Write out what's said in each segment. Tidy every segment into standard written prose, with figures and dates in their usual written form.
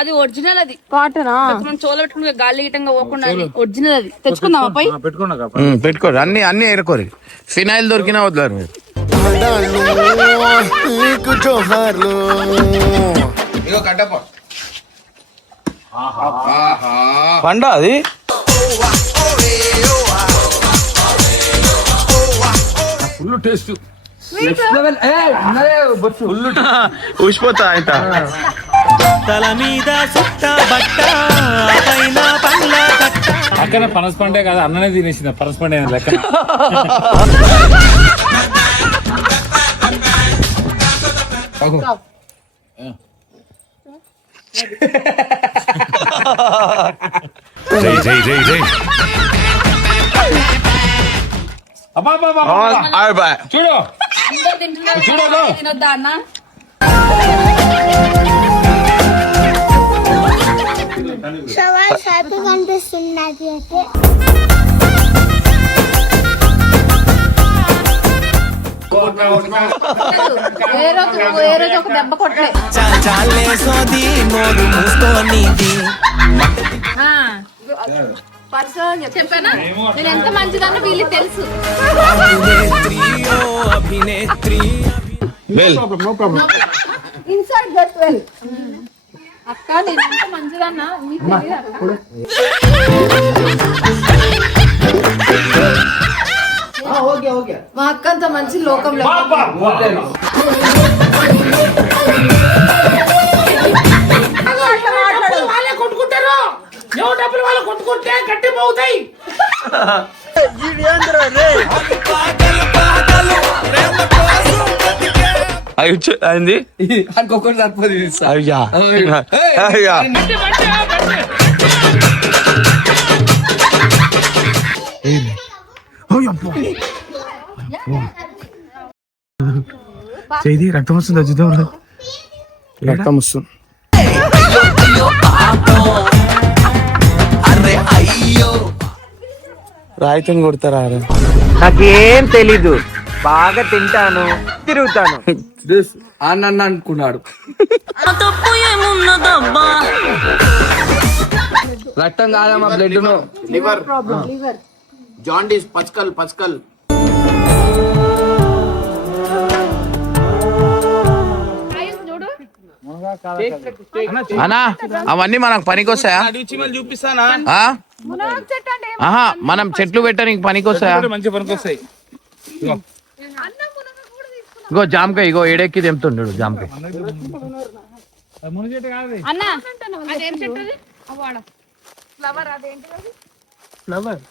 అది ఒరిజినల్, అది కాటనా? మనం చోల పెట్టుకుని గాలి గిట్టంగా పోకుండా ఒరిజినల్. అది తెచ్చుకుందాం అబ్బాయి, పెట్టుకోరు. అన్ని ఏరుకోరు. ఫినాయిల్ దొరికినా వద్దారు మీరు. పండ అది ఫుల్ టేస్ట్ ఊసిపోతా ఆయన తల మీద సుట్ట బట్ట పైన పండ్ల కట్ట. అక్కనే పనస పండే కదా, అన్ననే తినేసింది పనస పండే లెక్క. చూడు తినొద్దా అన్న? కనిపిస్తున్నది అయితే ఏ రోజు ఒక దెబ్బ కొట్టలే. చాలే సోది నోరు మూసుకోనిది. చెప్పానా నేను ఎంత మంచిదన్నా వీళ్ళకి తెలుసు. అభినేత్రి ఇన్సైడ్ దట్ వెల్. అక్క నేను ఎంత మంచిదన్నా మీకు తెలియదు అక్క. మా అక్క అంత మంచి లోకంలో వాళ్ళే కొట్టుకుంటారు. ఎవరు డబ్బులు వాళ్ళు కొట్టుకుంటే గట్టి పోతాయి. అయింది ఇంకొకటి సరిపోదు. అయ్యా అయ్యా చేయి రక్తం వస్తుంది, చూద్దాం. రక్తం వస్తుంది. రాయితం కొడతారా? నాకేం తెలీదు, బాగా తింటాను తిరుగుతాను అన్న అనుకున్నాడు. రక్తం కాదమ్మా, బ్లడ్ లివర్ జాండీస్, పచ్కల్ అన్నా అవన్నీ మనకు పనికొస్తాయా? ఆహా, మనం చెట్లు పెట్టడానికి పనికొస్తాయా? మంచి పనికొస్తాయి. ఇగో జామకాయ, ఇగో ఏడెక్కి తెంపుతుండడు జామకాయ. అన్న అదేం చెట్టు అది? ఫ్లవర్ అదేంటి? ఫ్లవర్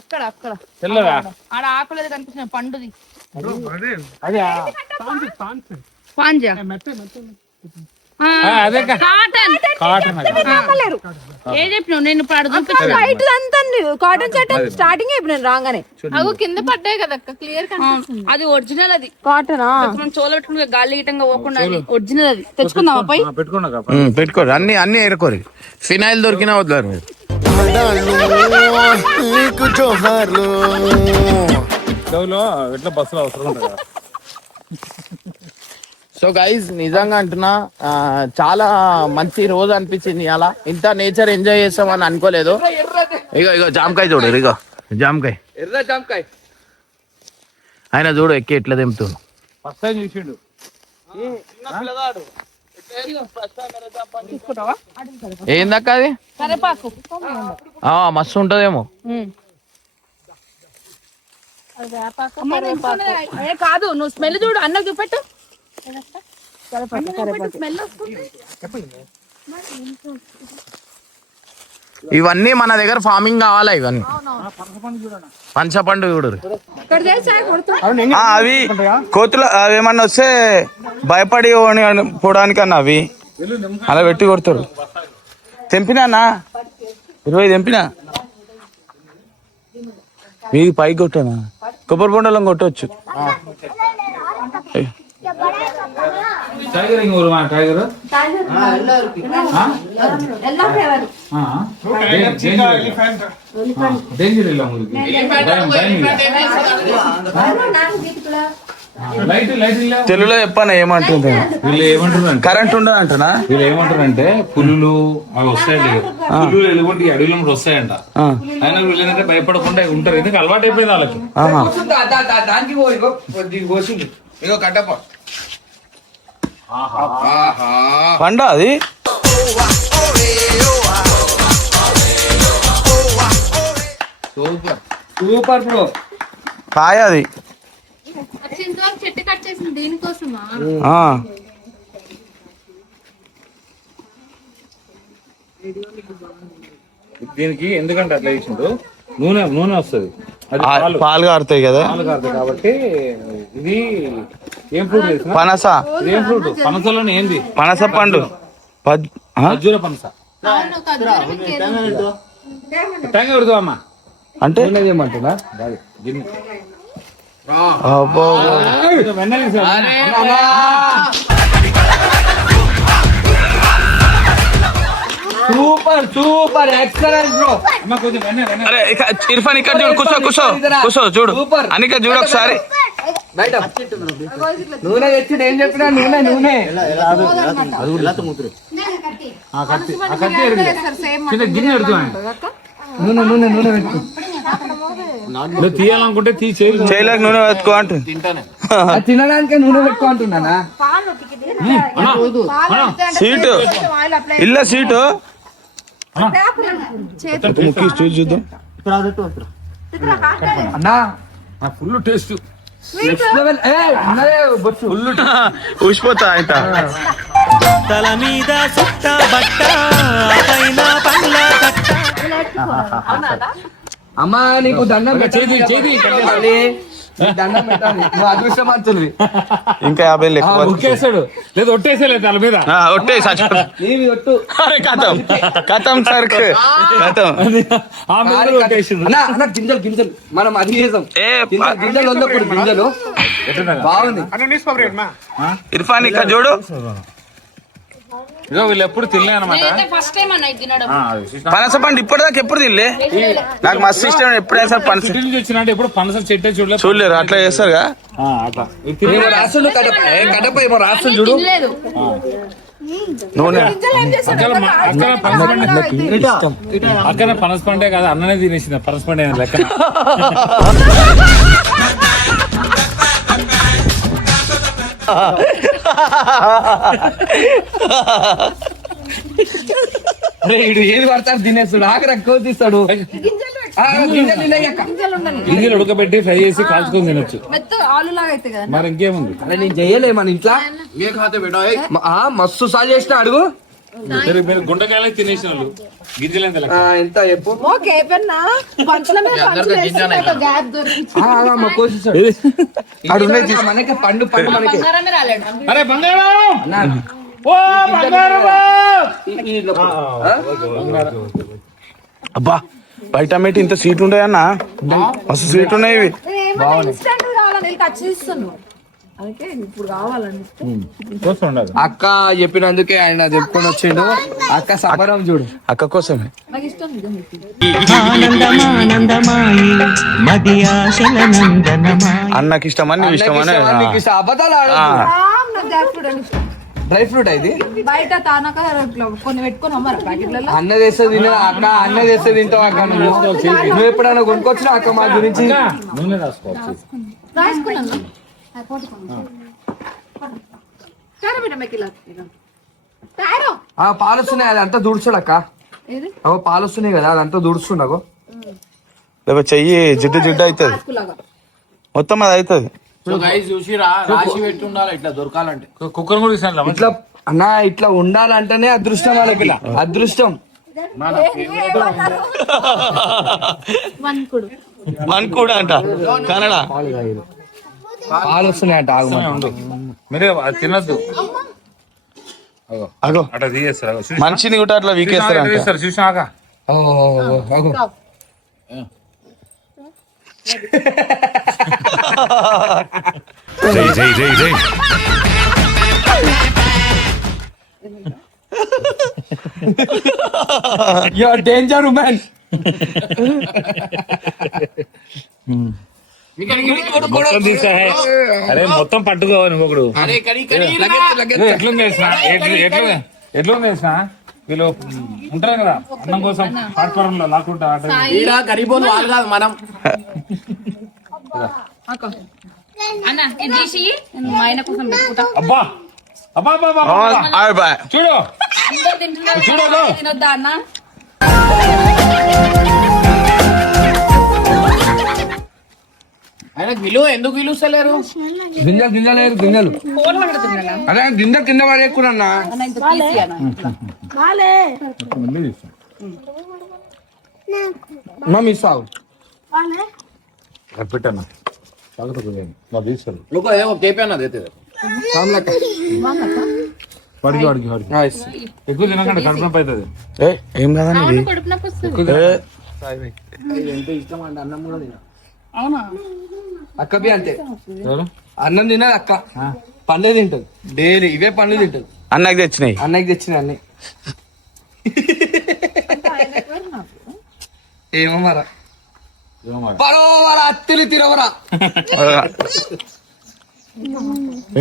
అక్కడ అక్కడ తెల్లదా? ఆడ ఆకులేదు కనిపిస్తున్న పండుది. పాంజా అదే కాటన్. ఏ చెప్పినావు నేను ఇప్పుడు కాటన్ చెట్టు స్టార్టింగ్ అయిపోయినాను రాగానే. అవి కింద పడ్డాయి కదా క్లియర్ కనిపిస్తుంది. అది ఒరిజినల్, అది కాటనా? మనం చోల పెట్టుకుని గాలి గిట్టంగా పోకుండా ఒరిజినల్. అది తెచ్చుకుందాం అబ్బాయి, పెట్టుకోరు. అన్ని ఏరుకోరు. ఫినాయిల్ దొరికినా వద్దారు మీరు. ఎట్లా బస్సులో అవసరం ఉంటుంది. సో గైజ్ నిజంగా అంటున్నా, చాలా మంచి రోజు అనిపించింది అలా. ఇంత నేచర్ ఎంజాయ్ చేస్తామని అనుకోలేదు. ఇగో జామకాయ చూడు, ఇగో జామకాయ, ఎర్ర జామకాయ. ఆయన చూడు ఎక్కి ఎట్లా తెంపుతుండు. ఫస్ట్ టైం చూసిండు. ఏందక్క అది? కరేపాకు మస్తు ఉంటదేమో. కాదు, నువ్వు స్మెల్ చూడు, అన్నకు చూపెట్టు. ఇవన్నీ మన దగ్గర ఫార్మింగ్ కావాలా? ఇవన్నీ పంచపండు చూడు. అవి కోతులు అవి ఏమన్నా వస్తే భయపడి పోవడానికన్నా అవి అలా పెట్టి కొడతారు. తెంపినా 20 తెంపినా. మీకు పైకి కొట్టానా? కొబ్బరి బొండలం కొట్టవచ్చు. టైగర్ ఇంగ வருமா టైగర్ டேஞ்சர் இல்ல உங்களுக்கு తెలుగులో చెప్పాను ఏమంటుంది వీళ్ళు ఏమంటారు కరెంట్ ఉండదు అంటనా వీళ్ళు ఏమంటారంటే పులులు అవి వస్తాయండి పులులు ఎలుగుంటే ఈ అడవిలో నుండి వస్తాయంట అయినా వీళ్ళు ఏంటంటే భయపడకుండా ఉంటారు ఎందుకంటే అలవాటు అయిపోయింది వాళ్ళకి దానికి ఇగో కట్టప్ప పండ అది సూపర్ బ్రో కాయ అది ఇంతవరకు చెట్టు కట్ చేసింది దీనికోసమా? దీనికి ఎందుకంటే అట్లా ఇచ్చిండు నూనె నూనె వస్తుంది అది పాలు కారుతాయి కదా పాలు కాదు కాబట్టి ఇది ఏం ఫ్రూట్ తెలిసిన పనస ఏం ఫ్రూట్ పనసలోనే ఏంది పనస పండు ఖర్జూర పనస అవును, ఖర్జూరం ఇంకేదో. టైం పెడతావు అమ్మా అంటే ఏమంటున్నా గిన్నె అబ్బో వెన్న సూపర్ సూపర్ ఎక్సలెంట్ బ్రో అమ్మ కొంచెం వెన్న వెన్న అరే ఇర్ఫాన్ ఇక్కడ చూడు కూర్చో కూర్చో కూర్చో చూడు అనిక చూడు ఒకసారి బయట నూనె తెచ్చి ఏం చెప్పినా నూనె నూనె చిన్న గిన్నె పెడుతున్నాను నూనె నూనె నూనె పెట్టు తీయాలనుకుంటే చేయలేక నూనె పెట్టుకో అంటు తినడానికే నూనె పెట్టుకో అంటున్నానా సీటు ఇల్ల సీటు చూద్దాం అన్నా ఫుల్ టేస్ట్ ఊసిపోతా అయితే తల మీద సుట్ట బట్ట పైన పండ్ల కట్ట అమ్మా నీకు దండం చేతి చేతి దండం పెట్టాలి నువ్వు అదృష్టవంతుడివి ఇంకా 50 లెక్క ఒట్టేసాడు లేదా ఒట్టేసేలేదు తల మీద ఒట్టే నీవి ఒట్టు అరే కథం కథం సర్క్ కథం అన్న గింజలు గింజలు మనం అది చేసాం గింజలు వందకూడదు గింజలు బాగుంది ఇర్ఫాన్ ఇక్కడ చూడు ఇదో వీళ్ళు ఎప్పుడు తినలే అనమాట పనస పండు ఇప్పటిదాకా ఎప్పుడు తినలే నాకు మస్తు ఇష్టం ఎప్పుడైనా సరే పనస వచ్చినట్టు ఎప్పుడు పనస చెట్టే చూడలేదు చూడలేరు అట్లా చేస్తారుగా అట్లా రాసులు కడప ఏమో రాసులు చూడు నూనె అక్కడ పనస పండే కదా అన్ననే తినేసింది పనస పండే లెక్క అరే ఇడు ఏది పడతాడు తినేస్తాడు ఆఖరి ఎక్కువ తీస్తాడు గింజలు ఉడకబెట్టి ఫ్రై చేసి కాల్చుకొని తినొచ్చు కదా. మరి ఇంకేముంది అరే నేను చెయ్యలే మన ఇంట్లో మస్తు సార్లు చేసిన అడుగు మీరు గుండెకాయలే తినేసిన వాళ్ళు గింజలు ఎంత లెక్క ఎంత చెప్పు ఓకే పెన్నా పంచల మీద పంచలు వేస్తే ఒక గ్యాప్ దొరికి మనకి పండు పండు మనకి అరే బంగారం ఓ బంగారం అబ్బా బయట మెట్టి ఇంత సీట్లు ఉంటాయన్నా మస్తు సీట్లు ఉన్నాయి ఇవి ఇన్స్టెంట్ కావాలని వెళ్ళి ఖర్చు ఇస్తున్నాను అందుకే ఇప్పుడు కావాలని అక్క చెప్పినందుకే ఆయన చెప్పుకొని వచ్చిండు అక్క సంబరం చూడు అక్క కోసమే నాకు ఇష్టం నిజం చెప్పి. అన్నకి ఇష్టమని నీకు ఇష్టమని అబద్ధాలు నాకు డ్రై ఫ్రూట్ అని ఇష్టం. డ్రై ఫ్రూట్ ఇది బయట తానక కొన్ని పెట్టుకొని అమ్మారు ప్యాకెట్లలో అన్న చేస్తే తిన అక్క అన్న చేస్తే తింటావు అక్క నువ్వు ఎప్పుడైనా కొనుక్కొచ్చినా అక్క మా గురించి నూనె రాసుకోవచ్చు రాసుకున్నాను పాలు వస్తున్నాయి అదంతా దుడుచుడు అక్క అవ పాలు వస్తున్నాయి కదా అదంతా దుడుస్తుండగో లేకపోతే చెయ్యి జిడ్డు జిడ్డు అవుతుంది మొత్తం అది అవుతుంది చూసి రాసి పెట్టి ఉండాలి ఇట్లా దొరకాలంటే కుక్కర్ కూడా ఇస్తాను ఇట్లా అన్న ఇట్లా ఉండాలంటేనే అదృష్టం వాళ్ళకి ఇలా అదృష్టం వన్ కూడా అంట కన్నడ పాలు వస్తున్నాయంట మీరే అది తినద్దు అగో అట్లా తీయేస్తారు మనిషిని కూడా అట్లా వీకేస్తారు చూసినాక You're danger woman. మొత్తం తీసా అరే మొత్తం పట్టుకోవాలి ఇంకొకడు అరే కడి కడి ఎట్లుంది ఎట్లుంది వీళ్ళు ఉంటారు కదా అన్నం కోసం ప్లాట్ఫారంలో లాక్కుంటా ఈడ గరీబోలు వాళ్ళు కాదు మనం. అన్న ఇది తీసి మా ఆయన కోసం పెట్టుకుంటా. అబ్బా అబ్బా అబ్బా అబ్బా చూడు అందరు తింటున్నారు చూడు తినొద్దా అన్న? ఆయన విలువ ఎందుకు విలుస్తలేరు? గింజలు అదే గింజ కింద పడేకున్నా అన్న ఇంత తీసి అన్న మిస్ అవు పెట్టన్నా తీసుకెళ్ళి వాడికి వాడికి వాడికి ఎక్కువ తినకండి కడుపు నొప్పి అవుతుంది. ఏం కదండి కడుపు నొప్పి వస్తుంది. అవునా? అక్క బి అంతే ఎవరు? అన్నం తినదు అక్క, పండ్లే తింటది డైలీ, ఇవే పండ్లు తింటది. అన్నకి తెచ్చినాయి. అన్నకి తెచ్చిన అన్నీ ఏమో మరా పరోవరా అత్తిలి తిరవరా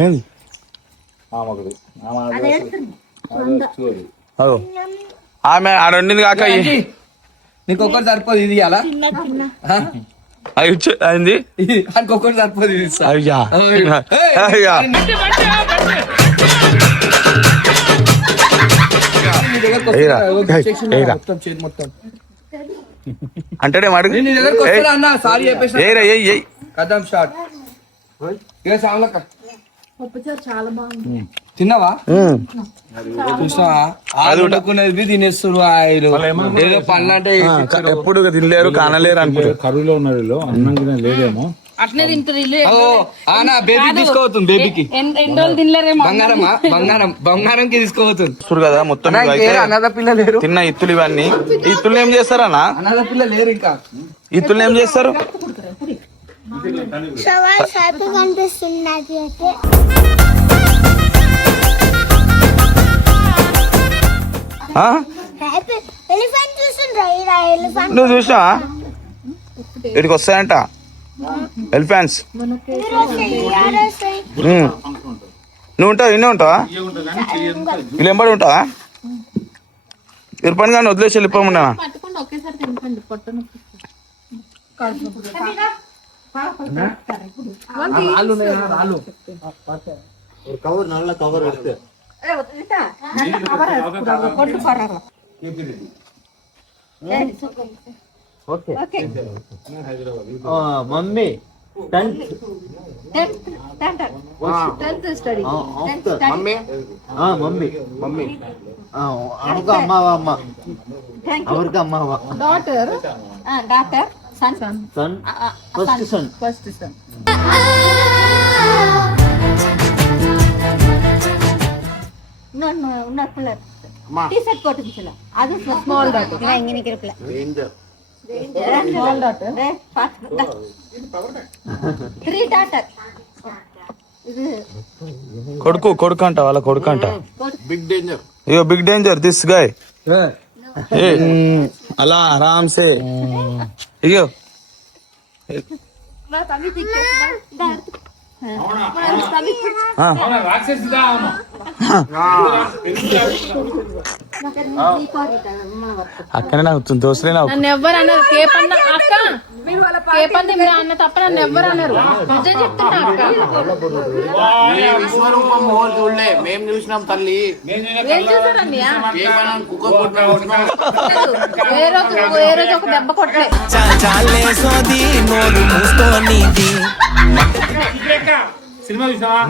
ఏంది ఆమె ఆడ వండింది కాక నీకు ఒక్కటి సరిపోదు ఇది అలా అయింది ఇంకొకటి సరిపోదు ఇది ఇస్తా. అయ్యా అయ్యా మొత్తం చేతి మొత్తం అంటే నీ దగ్గరకు వస్తాడా అన్న? సారీ చెప్పేసి కదం షాట్ ఇక సామలక్క తిన్నావా? చూసావా ఆడుకునేది తినేస్తారు ఆయిలు ఏదో పనులు అంటే ఎప్పుడు తినలేరు కానలేరు అనుకుంటారు. కరువులో ఉన్న వీళ్ళు అన్నం గిన్నె లేదేమో అట్నే తింటారు ఇల్లు. బేబీ తీసుకోవతుంది బేబీకి ఎన్ని రోజులు తినలేరేమో. బంగారమా బంగారంకి తీసుకోవతుంది కదా మొత్తం అనాథ పిల్ల లేరు. తిన్న ఇత్తులు ఇవన్నీ ఇత్తులు ఏం చేస్తారన్నా? అనాథ పిల్ల లేరు ఇంకా. ఇత్తులు ఏం చేస్తారు? సవాల్ హ్యాపీ కనిపిస్తున్నది అయితే హ్యాపీ ఎలిఫెంట్ చూస్తుండ్రా? ఇలా ఎలిఫెంట్ నువ్వు చూసినా ఇక్కడికి వస్తాయంట ఎలిఫెంట్స్. నువ్వు ఉంటావు ఇన్నే ఉంటావా? వీళ్ళు ఎంబడి ఉంటావా? ఇరుపని కానీ వదిలేసి వెళ్ళిపోమన్నా. పట్టుకోండి ఒకేసారి తినకండి పొట్ట నొప్పి. మమ్మీ మమ్మీ మమ్మీ మమ్మీ అవరికి అమ్మావా అమ్మ అవరికి అమ్మావా daughter daughter son son first son first son. T-shirt కొట్టించలా అది small daughter. Small daughter. 3 daughter కొడుకు అంట వాళ్ళ కొడుకు అంట. బిగ్ డేంజర్ ఇగో బిగ్ డేంజర్ దిస్ గాయ్ అలా ఆరామ్ సే ఇగో అక్కనే నాకు దోస్తులే నాకు. నన్ను ఎవ్వరు అన్నారు కేపన్న అక్క కేపన్న మీరు అన్న తప్ప నన్ను ఎవ్వరు అన్నారు. నిజం చెప్తున్నా అక్క. విశ్వరూపం మోహన్ చూడలే మేము చూసినాం తల్లి. ఏం చూసారండి? కుక్క కొట్టినా ఏ రోజు ఒక దెబ్బ కొట్టలే. చాలే సోది నోరు మూసుకోనిది. సినిమా చూసావా?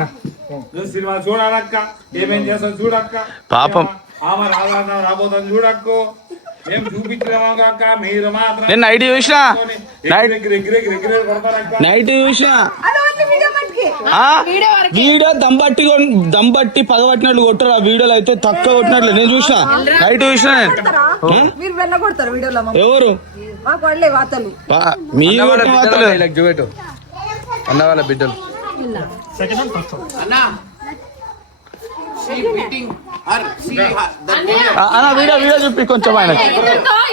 నువ్వు సినిమా చూడాలక్క, ఏమేం చేస్తావు చూడక్క. పాపం ఆమె రాబోతాను చూడక్కు. మేము చూపించినామా కాక మీరు మాత్రం నేను నైట్ చూసిన కొడతారక్క. నైట్ చూసిన వీడియో దంబట్టి పగబట్టినట్లు కొట్టరు. ఆ వీడియోలో అయితే తక్కువ కొట్టినట్లు నేను చూసిన నైట్ చూసిన. మీరు వెళ్ళగొడతారు వీడియోలో. ఎవరు మాకు వాళ్ళే వాతలు. మీ వాతలు జువేటో అన్న వాళ్ళ బిడ్డలు అన్న వీడియో చూపి కొంచెం ఆయన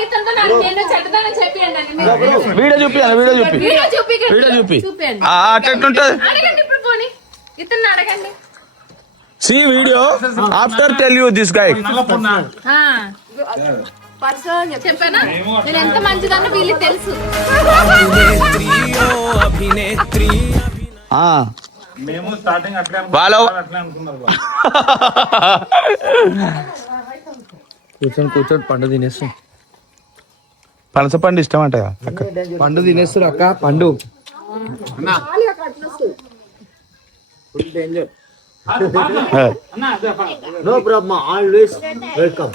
ఇతనితో నాకు ఎన్నో చెడ్డదనం చెప్పియండి మీరు. వీడియో చూపి అన్న వీడియో చూపి చూపియండి. అట్టుంటది. అడగండి ఇప్పుడు పోనీ ఇతన్ని అడగండి. See video after tell you this guy. చెప్పానా నేను ఎంత మంచిదన్న వీళ్ళకి తెలుసు. అభినేత్రి మేము స్టార్టింగ్ అట్లా వాళ్ళు అట్లా అనుకున్నారు. కూర్చొని పండు తినేస్తాం. పనస పండు ఇష్టం అంట పండు తినేస్తారు అక్క పండు. No problem, always welcome.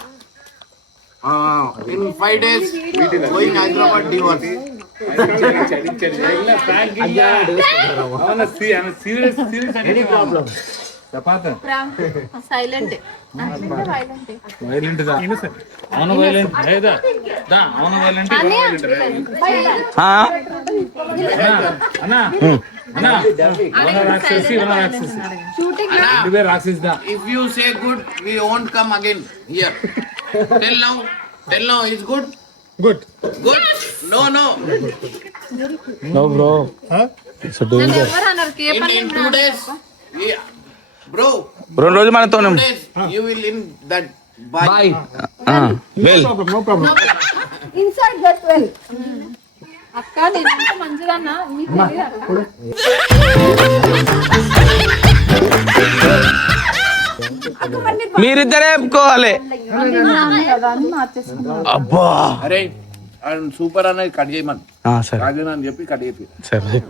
in 5 days going Hyderabad divorce. Any problem. Silent violent దా అవును వైలెంట్ లేదా దా అవును వైలెంట్ అన్నా అన్నా రాక్షసి రాక్షసి దా. If you say good, we won't come again here. Till now is good. Good. No. No bro నన్ను ఎవరు అన్నారు In 2 days, bro. 2 రోజులు మనతో 2 days you will in that bye well. Inside get well. అక్క నేను ఎంత మంచిదన్న మీకు తెలియదు అక్క. మీరిద్దరే చెప్పుకోవాలి. అబ్బా అరే సూపర్ అనేది కట్ చేయమని సరే రాజేనా అని చెప్పి కట్ చేపి. సరే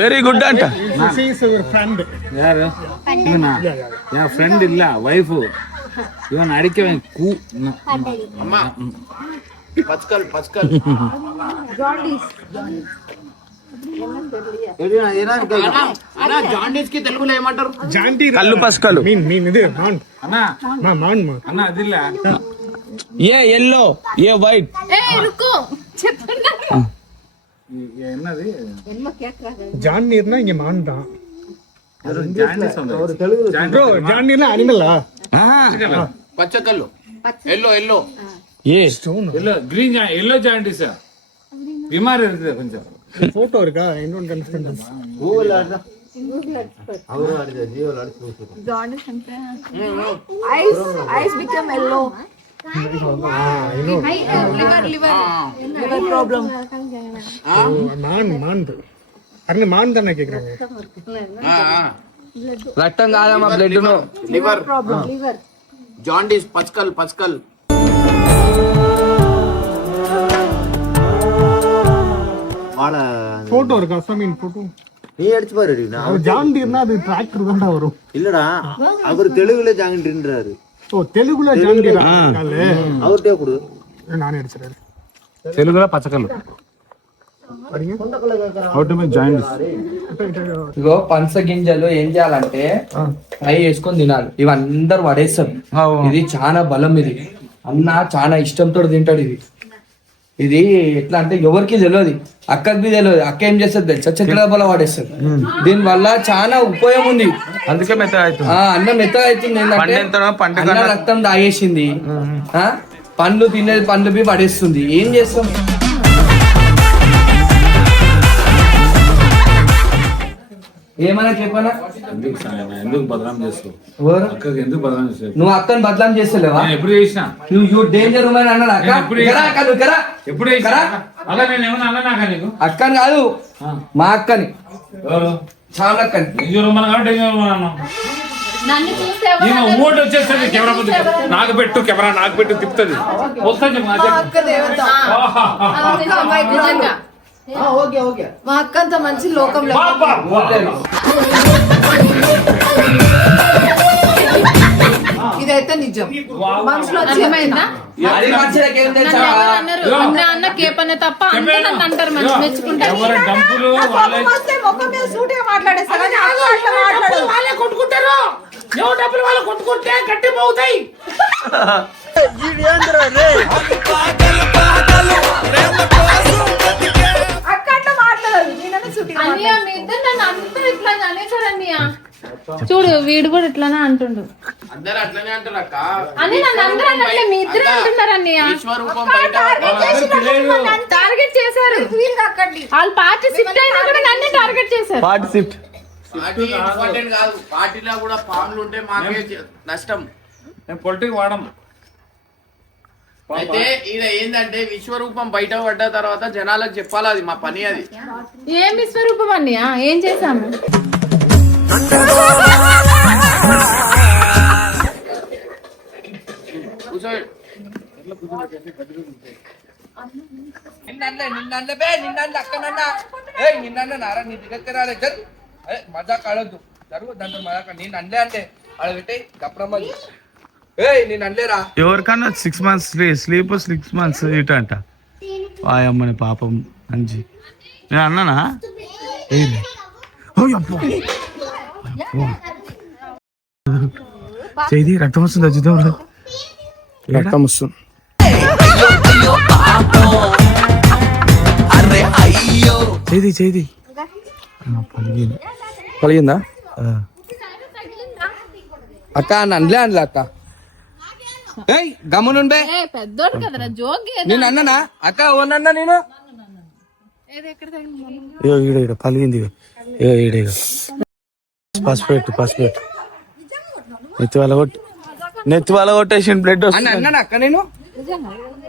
వెరీ గుడ్ అంట. ಯಾರು ಯಾ ಫ್ರೆಂಡ್ ಇಲ್ಲ ವೈಫ್ ಇವನ್ ಅಡಿಕೆ అమ్మా పచ్చకల్ అన్నా జాండీస్ కి తెలుగులో ఏమంటారు? కళ్ళు పసుకలు. అన్న అదిಲ್ಲ ఏ ఎల్లో ఏ వైట్. రుకో చెప్పండి. என்னது ஜான் நீர்னா இங்க மான் தான். ಜಾಂಡೀಸ್ ப்ரோ ஜான் நீர்னா அனிமலா? పచ్చకల్లు ఎల్లో ఏ ಎಲ್ಲೋ ಗ್ರೀನ್ ಎಲ್ಲೋ ಜಾಂಡೀಸ್ ಬಿಮಾರಿ ಇರ್ತದೆ ಕೊಂಚ. போட்டோ இருக்கா? இன்னொன்னு கன்ஃபர்ம். గూగుల్ ఆడదా, ಅವರು ಆಡಿದ ಜಿಯೋಲ್ ಆಡಿ చూసుకో. జాండీస్ అంటే ice become yellow. Liver problem. மான் அங்க மான் தானே கேக்குறாங்க. రక్తం కాదమ్మా బ్లడ్. లివర్ జాండీస్ పచ్చకల్ வாட போட்டோ இருக்கா? மீன் போட்டோ. நீ அடிச்சு பாரு. அவர் ஜான் டீர்னா அது டிராக்டர் தான்டா வரும். இல்லடா, அவர் தெலுங்குல ஜாங்கின்றாரு. ஓ తెలుగులో జాన్ డీర్. அவர்கிட்ட கொடு, நானே அடிச்சறேன். తెలుగులో పచ్చకల్లు ఇగో పనస గింజలు ఏం చేయాలంటే ఫ్రై చేసుకొని తినాలి. ఇవి అందరు పడేస్తారు. ఇది చాలా బలం. ఇది అన్న చాలా ఇష్టంతో తింటాడు. ఇది ఎట్లా అంటే ఎవరికి తెలియదు, అక్కకి తెలియదు. అక్క ఏం చేస్తుంది తెలుసా? చక్కెర డబ్బాలో వాడేస్తుంది. దీని వల్ల చాలా ఉపయోగం ఉంది. అందుకే మెత్తగా అవుతుంది. అన్నం మెత్తగా అవుతుంది. ఏంటంటే అన్నం రక్తం తాగేసింది. పండ్లు తినేది పండ్లు బి పడేస్తుంది. ఏం చేస్తాం? ఏమన్నా చెప్పనా? ఎందుకు బదనాం చేస్తావు? అక్కకి ఎందుకు బదనాం చేస్తావు? నువ్వు అక్కని బదలాం చేస్తలేవా? ఎప్పుడు చేసినా నువ్వు డేంజర్ ఉమెన్ అన్నాడు. ఎప్పుడు అలా నేను ఏమన్నా అన్నా నీకు? అక్కని కాదు, మా అక్కని, చాలా అక్కని. డేంజర్ ఉమెన్ కాబట్టి డేంజర్ ఉమెన్ అన్నావు. నన్ను చూస్తే ఊట వచ్చేస్తుంది. కెమెరా ముందు నాకు పెట్టు, కెమెరా నాకు పెట్టు, తిప్పుతుంది. వస్తాను నిజంగా ఓకే ఓకే. మా అక్క అంత మంచి లోకంలో. ఇదైతే నిజం. మనసులో అర్థమైందా? అది మనుషులకి ఏం తెలుసా? అన్న కేపనే తప్ప అంతా నన్ను అంటారు. మంచి మెచ్చుకుంటారు. డబ్బులు ముఖం మీద సూటిగా మాట్లాడేస్తారు. వాళ్ళే కొట్టుకుంటారు. ఎవరు డబ్బులు వాళ్ళు కొట్టుకుంటే గట్టి పోతాయి. అక్క అట్లా మాట్లాడదు నేననే సుటి అన్నయ్య మీ ఇద్దరు నన్ను అంతా ఇట్లా అనేసారు అన్నయ్య. చూడు వీడు కూడా ఇట్లానే అంటుండు. అందరు అట్లనే అంటారు అక్క. అని నన్ను అందరూ అన్నట్లే మీ ఇద్దరే అంటున్నారు అన్నయ్య. విశ్వరూపం బయట టార్గెట్ చేశారు. వాళ్ళు పార్టీ షిఫ్ట్ అయినా కూడా నన్నే టార్గెట్ చేశారు. పార్టీ ఇంపార్టెంట్ కాదు, పార్టీలో కూడా పాములు ఉంటే మాకే నష్టం. నేను పొలిటిక్ వాడము. అయితే ఇది ఏంటంటే విశ్వరూపం బయట పడ్డ తర్వాత జనాలకు చెప్పాలి, అది మా పని. అది ఏం విశ్వరూపం అన్నయ్య, ఏం చేశాము? కూర్చోండి. నారా నీ దగ్గర రాలే మజా కాడొద్దు జరుగు దాంట్లో మజా నేను అండే అంటే ఆడ పెట్టే కప్పడమ్మ నేను అండేరా. ఎవరికన్నా 6 months స్లీప్ 6 months ఇట అంట. వాయమ్మని పాపం అంజి నేను అన్నానా చేది రక్తం వస్తుంది అజితం రక్తం వస్తుంది. చేది పలిగిందా అక్క అండ్లే అండ్లే అక్క గమ్మునుండే పెద్దోడు కదరా జోక్. నేను అన్ననా అక్క ఓనన్నా నేను ఈడ పలిగింది ఈడ పసుపు నెత్తి వాళ్ళ కొట్టేసి బ్లడ్ అని అన్నాను అక్క నేను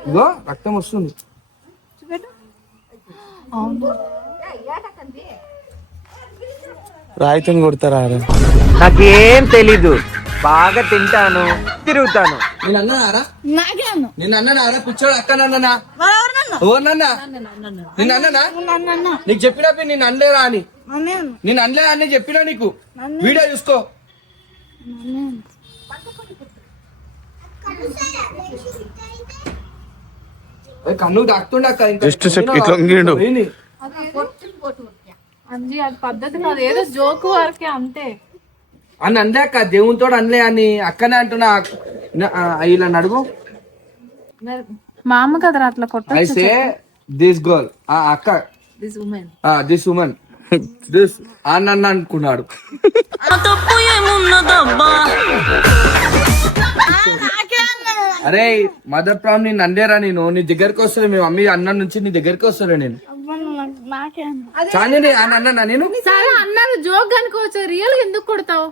ఇగో రక్తం వస్తుంది. రాయితోని కొడతారా? నాకేం తెలీదు, బాగా తింటాను తిరుగుతాను. నేను అన్నారా నేను అన్నారా పిచ్చోడు అక్క నన్ననా ఓనన్నా నేను అన్ననా నీకు చెప్పినప్పుడు నేను అనలేరా అని నేను అనలే అని చెప్పినా నీకు వీడియో చూసుకో. కన్ను దాక్తుండ అక్క అంజీ అది పద్ధతి కాదు, ఏదో జోక్ వరకే అంతే అని అనలే అక్క దేవునితో అనలే అని అక్కనే అంటున్నా. ఇలా నడుగు మా అమ్మ కదరా అట్లా కొట్ట. అయితే దిస్ గర్ల్ అక్క దిస్ ఉమెన్ దిస్ అన్న అనుకున్నాడు. అరే మదర్ ప్రాబ్లం నేను అండేరా, నేను నీ దగ్గరికి వస్తాను. మీ మమ్మీ అన్న నుంచి నీ దగ్గరికి వస్తాను నేను చాందిని అని అన్నా నేను సరే అన్నారు జోక్ అనుకోవచ్చు, రియల్ ఎందుకు కొడతావు?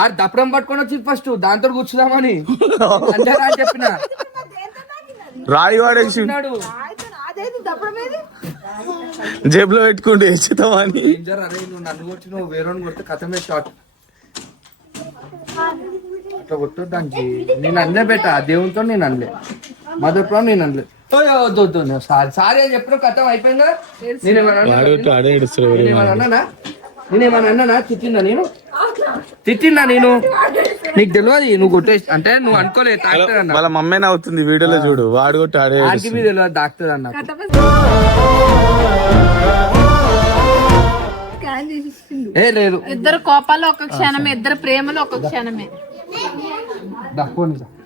ఆ దప్పడం పట్టుకొని వచ్చి ఫస్ట్ దాంతో కూర్చుదామని అంటారా అని చెప్పిన రాయి వాడేసి జేబులో పెట్టుకుంటే వేస్తామని. అరే నువ్వు నన్ను కొట్టి నువ్వు వేరే కొడితే కథమే షార్ట్ అట్లా కొట్టదు దానికి. నేను అనలే బేట దేవునితో నేను అనలే, మదర్ ప్రాబ్లం నేను అనలే. వద్దు సారీ అని చెప్పిన కథం అయిపోయిందా? నేనేమన్నా అన్నానా? తిట్టిందా నేను? నీకు తెలియదు నువ్వు కొట్టేసి అంటే నువ్వు అనుకోలేదు డాక్టర్ అన్న. వాళ్ళ మమ్మీనే అవుతుంది వీడియోలో చూడు, వాడు కొట్టి ఆడే తెలియదు డాక్టర్ అన్న. లేదు ఇద్దరు కోపాలు ఒక క్షణమే, ఇద్దరు ప్రేమలు ఒక క్షణమే.